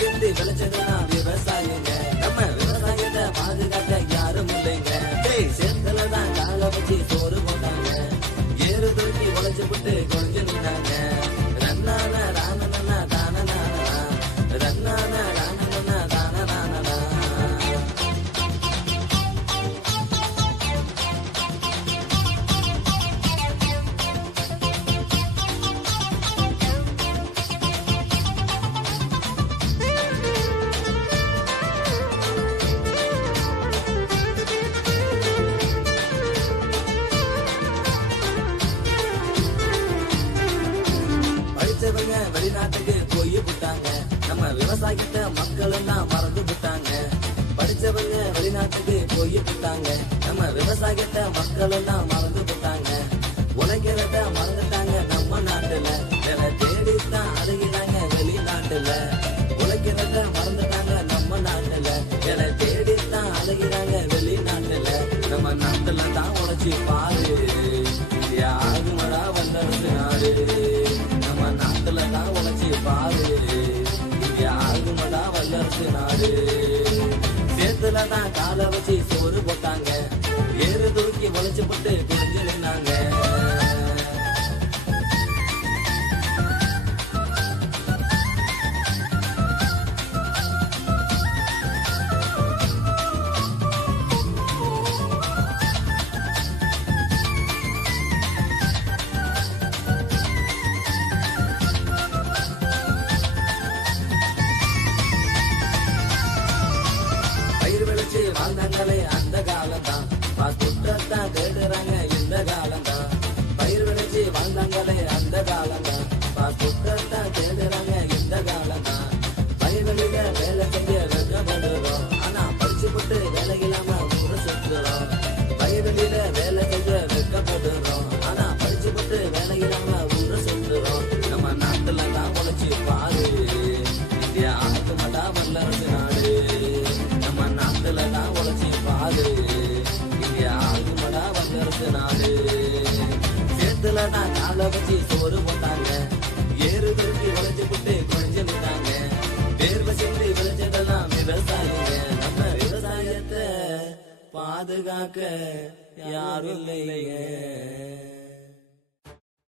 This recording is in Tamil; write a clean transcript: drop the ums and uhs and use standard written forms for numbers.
சேர்ந்து விளைச்சதுதான் விவசாயிங்க. நம்ம விவசாயத்தை பாதுகாக்க யாரும் இல்லைங்க. சேத்துலதான் கால வச்சு சோறு போட்டாங்க. ஏறு தூக்கி உழைச்சு விட்டு கொஞ்சம் நின்னாங்க. ரன்னான ரானனா தானனா ரன்னான ரானனா தானனா. படிச்சவங்க வெளிநாட்டுக்கு போய் விட்டாங்க. நம்ம விவசாயத்தை மக்கள் எல்லாம் மறந்து விட்டாங்க. படிச்சவங்க வெளிநாட்டுக்கு போய் விட்டாங்க. நம்ம விவசாயத்தை மக்கள் எல்லாம் மறந்து விட்டாங்க. உழைக்கிறத மறந்துட்டாங்க நம்ம நாட்டுல. வேலை தேடித்தான் அழுகிறாங்க வெளிநாட்டுல. உழைக்கிறத மறந்துட்டாங்க நம்ம நாட்டுல. வேலை தேடித்தான் அழுகிறாங்க வெளிநாட்டுல. நம்ம நாட்டுல தான் உழைச்சி பாரு யாருமடா வல்லரசு நாடு. நம்ம நாட்டுல தான் உழைச்சி பாரு யாருமடா வல்லரசு நாடு. சேத்துல தான் கால வச்சு சோறு போட்டாங்க. ஏறு தூக்கி உழைச்சு போட்டு குடிஞ்சு நின்னாங்க. பயிர் விளைச்சு வாழ்ந்தாங்களே அந்த காலம்தான். குற்றத்தான் தேடுறாங்க இந்த காலம்தான். பயிர் விளைச்சு வாழ்ந்தாங்களே அந்த காலம்தான். குற்றத்தான் தேடுறாங்க இந்த காலம்தான். பயிர்களில வேலை செய்ய வெட்கப்படுறோம். ஆனா படிச்சு போட்டு வேலை இல்லாம ஊரை சுற்றுறோம். பயிர்களில வேலை செய்ய வெட்கப்படுறோம். ஆனா படிச்சு போட்டு வேலை இல்லாம ஊரை சுற்றுறோம். நம்ம நாட்டுல தான் உழைச்சு பாரு ஆகுமடா வல்லரசு நாடு. நம்ம நாட்டுல தான் உழைச்சி பாரு ஆகுமடா வல்லரசு நாடு. சேத்துல தான் கால வச்சு சோறு போட்டாங்க. ஏறு தூக்கி உழைச்சு விட்டு குறைஞ்சு விட்டாங்க. வேர்வை சேர்ந்து விளைச்சதெல்லாம் விவசாயிங்க. நம்ம விவசாயத்தை பாதுகாக்க யாரும் இல்லைங்க.